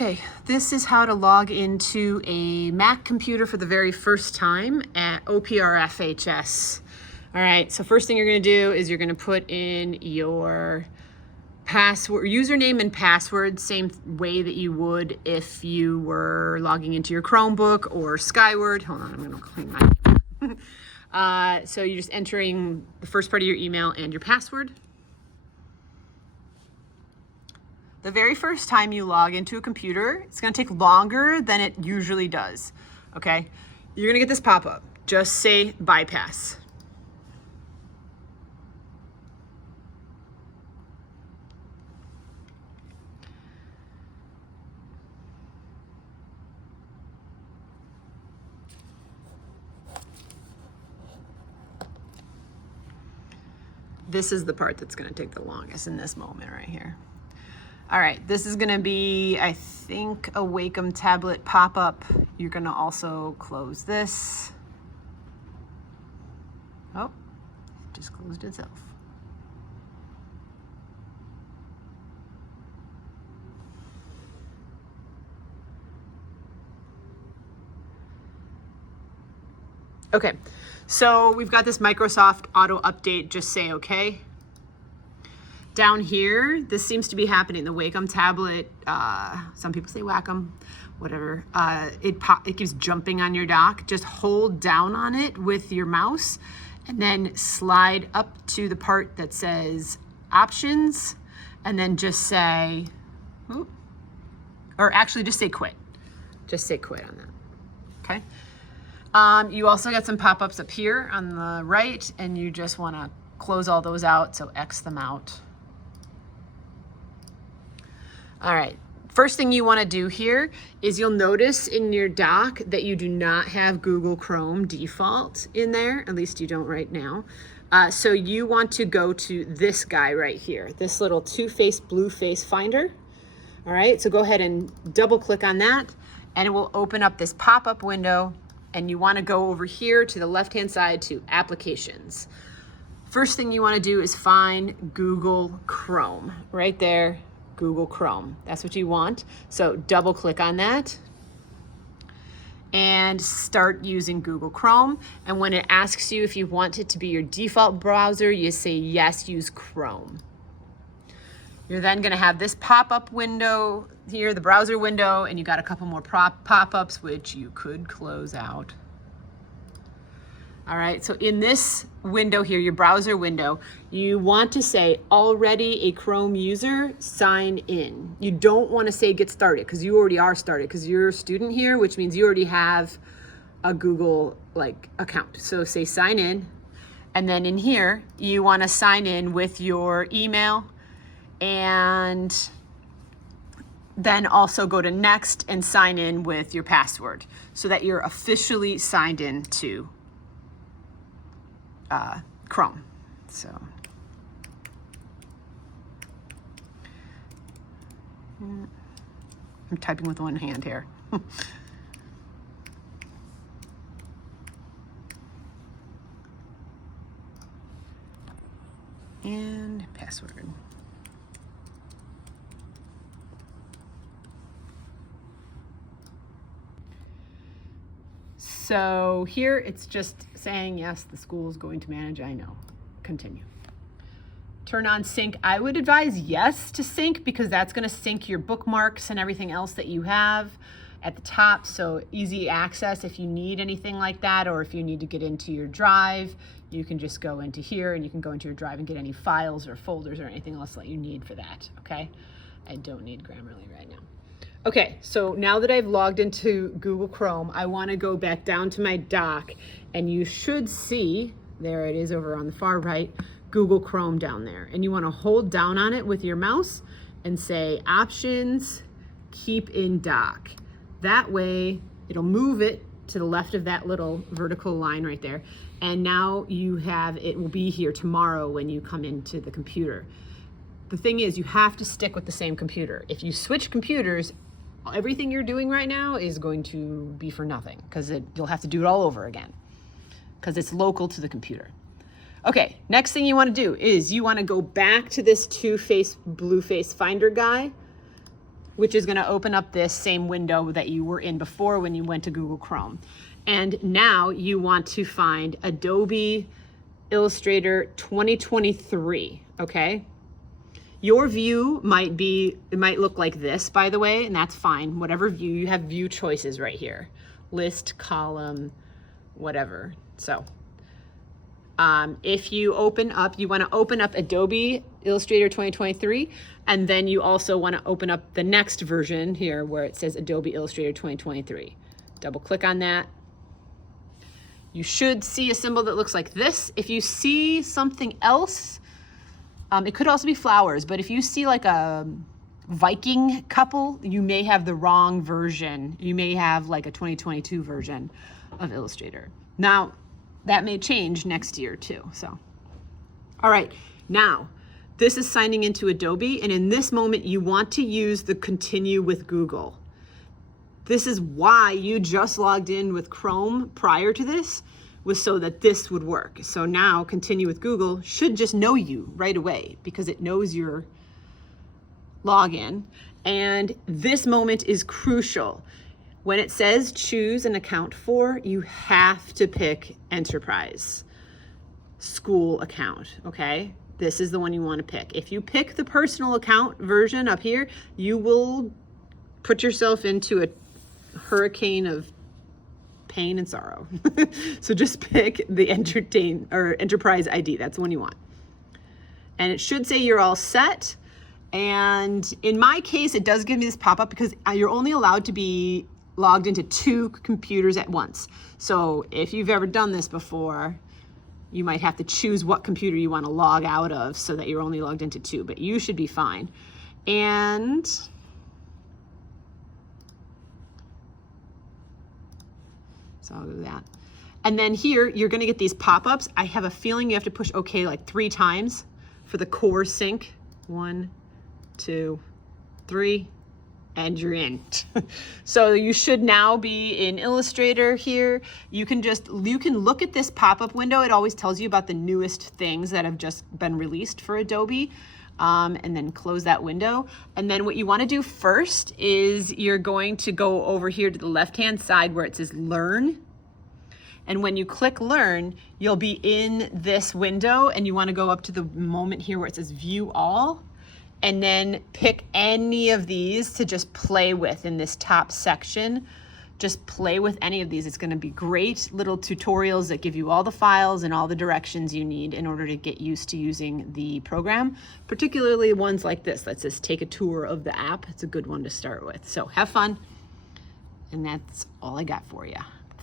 Okay, this is how to log into a Mac computer for the very first time at OPRFHS. All right, so first thing you're gonna do is you're gonna put in your password, username and password, same way that you would if you were logging into your Chromebook or Skyward. Hold on, I'm gonna clean my so you're just entering the first part of your email and your password. The very first time you log into a computer, it's gonna take longer than it usually does, okay? You're gonna get this pop-up. Just say bypass. This is the part that's gonna take the longest in this moment right here. All right, this is gonna be, I think, a Wacom tablet pop-up. You're gonna also close this. Oh, it just closed itself. Okay, so we've got this Microsoft auto update, just say okay. Down here, this seems to be happening. The Wacom tablet, some people say Wacom, whatever. It keeps jumping on your dock. Just hold down on it with your mouse and then slide up to the part that says options and then just say, or actually just say quit. Just say quit on that, okay? You also got some pop-ups up here on the right and you just wanna close all those out, so X them out. All right, first thing you wanna do here is you'll notice in your dock that you do not have Google Chrome default in there, at least you don't right now. So you want to go to this guy right here, this little two-face blue face finder. All right, so go ahead and double click on that and it will open up this pop-up window and you wanna go over here to the left-hand side to applications. First thing you wanna do is find Google Chrome, right there. Google Chrome, that's what you want. So double click on that and start using Google Chrome. And when it asks you if you want it to be your default browser, you say yes, use Chrome. You're then gonna have this pop-up window here, the browser window, and you got a couple more pop-ups which you could close out. All right, so in this window here, your browser window, you want to say already a Chrome user, sign in. You don't want to say get started because you already are started because you're a student here, which means you already have a Google account. So say sign in, and then in here, you want to sign in with your email and then also go to next and sign in with your password so that you're officially signed in to Chrome. So I'm typing with one hand here. And password. So here it's just saying, yes, the school is going to manage, I know. Continue. Turn on sync. I would advise yes to sync because that's gonna sync your bookmarks and everything else that you have at the top. So easy access if you need anything like that, or if you need to get into your drive, you can just go into here and you can go into your drive and get any files or folders or anything else that you need for that, okay? I don't need Grammarly right now. Okay, so now that I've logged into Google Chrome, I want to go back down to my dock and you should see, there it is over on the far right, Google Chrome down there. And you want to hold down on it with your mouse and say options, keep in dock. That way it'll move it to the left of that little vertical line right there. And now you have, it will be here tomorrow when you come into the computer. The thing is, you have to stick with the same computer. If you switch computers, everything you're doing right now is going to be for nothing because you'll have to do it all over again because it's local to the computer. Okay, next thing you want to do is you want to go back to this two-face blue face finder guy which is going to open up this same window that you were in before when you went to Google Chrome. And now you want to find Adobe Illustrator 2023, okay? Your view it might look like this, by the way, and that's fine. Whatever view, you have view choices right here. List, column, whatever. So if you open up, you want to open up Adobe Illustrator 2023, and then you also want to open up the next version here where it says Adobe Illustrator 2023. Double click on that. You should see a symbol that looks like this. If you see something else, it could also be flowers, but if you see like a Viking couple, you may have the wrong version. You may have like a 2022 version of Illustrator. Now, that may change next year too, so. All right, now, this is signing into Adobe, and in this moment, you want to use the continue with Google. This is why you just logged in with Chrome prior to this, was so that this would work. So now continue with Google should just know you right away because it knows your login. And this moment is crucial. When it says choose an account for, you have to pick enterprise school account, okay? This is the one you want to pick. If you pick the personal account version up here, you will put yourself into a hurricane of pain and sorrow. So just pick the enterprise ID. That's the one you want. And it should say you're all set. And in my case, it does give me this pop-up because you're only allowed to be logged into 2 computers at once. So if you've ever done this before, you might have to choose what computer you want to log out of so that you're only logged into 2, but you should be fine. And so I'll do that. And then here, you're gonna get these pop-ups. I have a feeling you have to push OK like 3 times for the core sync. 1, 2, 3, and you're in. So you should now be in Illustrator here. You can look at this pop-up window. It always tells you about the newest things that have just been released for Adobe. And then close that window. And then what you want to do first is you're going to go over here to the left-hand side where it says Learn. And when you click Learn, you'll be in this window, and you want to go up to the moment here where it says View All, and then pick any of these to just play with in this top section. Just play with any of these. It's going to be great little tutorials that give you all the files and all the directions you need in order to get used to using the program, particularly ones like this that says take a tour of the app. It's a good one to start with. So have fun. And that's all I got for you.